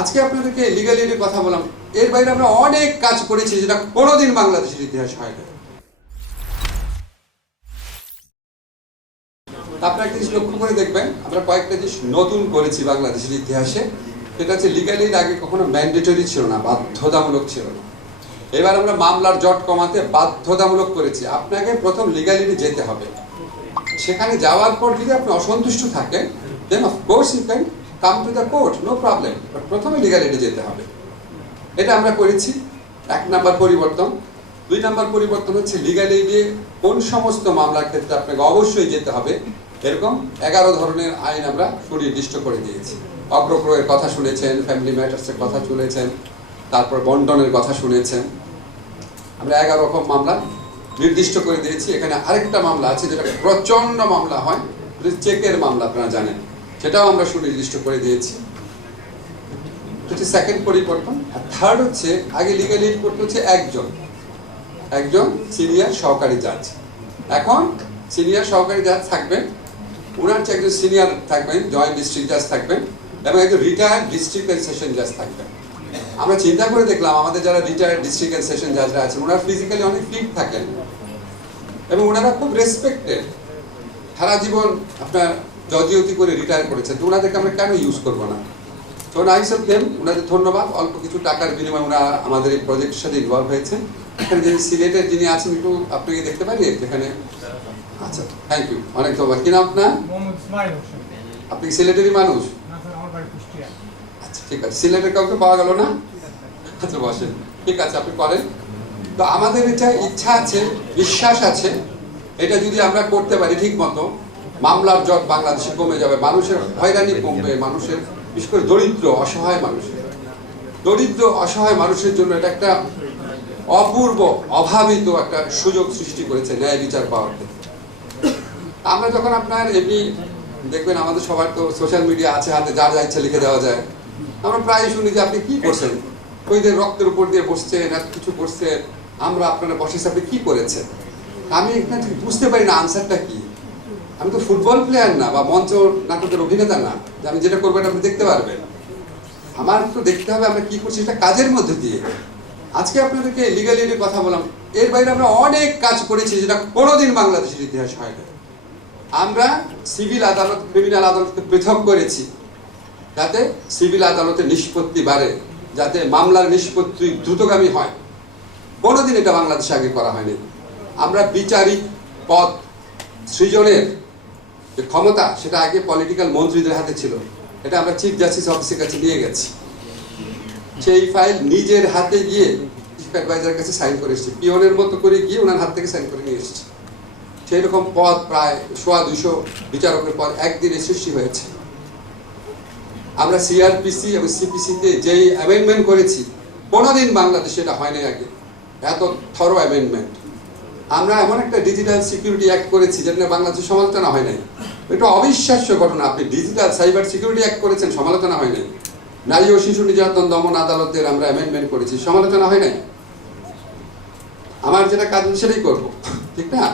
আজকে আপনাদেরকে লিগাল এডের কথা বললাম। এর বাইরে আমরা অনেক কাজ করেছি যেটা কোনোদিন বাংলাদেশের ইতিহাস হয় না আপনারা একটা জিনিস লক্ষ্য করে দেখবেন, আমরা কয়েকটা জিনিস নতুন করেছি বাংলাদেশের ইতিহাসে। সেটা হচ্ছে লিগাল আগে কখনো ম্যান্ডেটরি ছিল না, বাধ্যতামূলক ছিল না। এবার আমরা মামলার জট কমাতে বাধ্যতামূলক করেছি। আপনাকে প্রথম লিগাল এডে যেতে হবে। সেখানে যাওয়ার পর যদি আপনি অসন্তুষ্ট থাকেন then of course you can come to the court no problem but প্রথমে লিগাল এডে যেতে হবে। এটা আমরা করেছি। এক নাম্বার পরিবর্তন। দুই নাম্বার পরিবর্তন হচ্ছে লিগাল কোন সমস্ত মামলার ক্ষেত্রে আপনাকে অবশ্যই যেতে হবে। এরকম এগারো ধরনের আইন আমরা সুনির্দিষ্ট করে দিয়েছি। অগ্রক্রয়ের কথা শুনেছেন ফ্যামিলি ম্যাটার্সের কথা শুনেছেন, তারপর বন্টনের কথা শুনেছেন। আমরা এগারো রকম মামলা নির্দিষ্ট করে দিয়েছি। এখানে আরেকটা মামলা আছে যেটা প্রচণ্ড মামলা হয় চেকের মামলা, আপনারা জানেন। সেটাও আমরা সুনির্দিষ্ট করে দিয়েছি। হচ্ছে সেকেন্ড পরিবর্তন। আর থার্ড হচ্ছে, আগে লিগাল এইড হচ্ছে একজন। একজন সিনিয়র সহকারী জাজ এখন সিনিয়র সহকারী জাজ থাকবেন। ওনার চেয়ে একজন সিনিয়র থাকবেন জয়েন্ট ডিস্ট্রিক্ট জাজ থাকবেন এবং একজন রিটায়ার্ড ডিস্ট্রিক্ট অ্যান্ড সেশন জাজ থাকবেন। আমরা চিন্তা করে দেখলাম, আমাদের যারা রিটায়ার্ড ডিস্ট্রিক্ট অ্যান্ড সেশন জাজরা আছেন ওনারা ফিজিক্যালি অনেক ফিট থাকেন। এবং ওনারা খুব রেসপেক্টেড সারা জীবন আপনার জজিয়তি করে রিটায়ার করেছেন তো ওনাদেরকে আমরা কেন ইউজ করব না? তো নাইস অফ দেম ওনাদের ধন্যবাদ অল্প কিছু টাকার বিনিময়ে ওনারা আমাদের এই প্রজেক্টের সাথে ইনভলভ হয়েছেন এখানে যিনি সিলেটের যিনি আছেন একটু আপনাকে দেখতে পারি এখানে? আচ্ছা থ্যাংক ইউ অনেক ধন্যবাদ। কি নাম আপনার? আপনি কি সিলেটেরই মানুষ? আচ্ছা ঠিক আছে সিলেটের কাউকে পাওয়া গেল না? আচ্ছা বসেন ঠিক আছে আপনি করেন। তো আমাদের এটা ইচ্ছা আছে বিশ্বাস আছে এটা যদি আমরা করতে পারি ঠিক মতো মামলার জট বাংলাদেশে কমে যাবে। মানুষের হয়রানি কমবে। মানুষের, বিশেষ করে দরিদ্র, অসহায় মানুষের। দরিদ্র, অসহায় মানুষের জন্য এটা একটা অপূর্ব, অভাবিত একটা সুযোগ সৃষ্টি করেছে ন্যায় বিচার পাওয়ার ক্ষেত্রে। আমরা যখন আপনার এমনি দেখবেন, আমাদের সবার তো সোশ্যাল মিডিয়া আছে, হাতে যার যা ইচ্ছা লিখে দেওয়া যায়। আমরা প্রায় শুনি যে আপনি কি করছেন? ওইদের রক্তের উপর দিয়ে বসছেন, এত কিছু করছেন। আমরা আপনারা বসেছি আপনি কি করেছেন? আমি এখানে বুঝতে পারি না আনসারটা কি। আমি তো ফুটবল প্লেয়ার না বা মঞ্চ নাটকের অভিনেতা না, যে আমি যেটা করব এটা আপনি দেখতে পারবেন। আমার তো দেখতে হবে আমরা কি করছি এটা কাজের মধ্যে দিয়ে। আজকে আপনাদেরকে লিগাল কথা বললাম, এর বাইরে আমরা অনেক কাজ করেছি যেটা কোনোদিন বাংলাদেশের ইতিহাস হয় না। আমরা সিভিল আদালত ক্রিমিনাল আদালতকে পৃথক করেছি, যাতে সিভিল আদালতের নিষ্পত্তি বাড়ে, যাতে মামলার নিষ্পত্তি দ্রুতগামী হয়। কোনোদিন এটা বাংলাদেশে আগে করা হয়নি। আমরা বিচারিক পদ, সৃজনের যে ক্ষমতা সেটা আগে পলিটিক্যাল মন্ত্রীদের হাতে ছিল, এটা আমরা চিফ জাস্টিস অফিসের কাছে নিয়ে গেছি। সেই ফাইল নিজের হাতে গিয়ে চিফ অ্যাডভাইজার কাছে সাইন করে এসেছি। পিওনের মতো করে গিয়ে ওনার হাত থেকে সাইন করে নিয়ে এসেছি। সেই রকম পদ প্রায় সোয়া দুশো বিচারকের পদ একদিনে সৃষ্টি হয়েছে। আমরা সিআরপিসি এবং সিপিসিতে যেই অ্যামেন্ডমেন্ট করেছি, কোনোদিন বাংলাদেশে এটা হয় নাই আগে। এত থরো অ্যামেন্ডমেন্ট আমরা এমন একটা ডিজিটাল সিকিউরিটি অ্যাক্ট করেছি যেটা বাংলাদেশে সমালোচনা হয় নাই। এটা অবিশ্বাস্য ঘটনা। আপনি ডিজিটাল সাইবার সিকিউরিটি অ্যাক্ট করেছেন, সমালোচনা হয় নাই। নারী ও শিশু নির্যাতন, দমন আদালতের আমরা অ্যামেন্ডমেন্ট করেছি, সমালোচনা হয় নাই। আমার যেটা কাজ সেটাই করব। ঠিক না?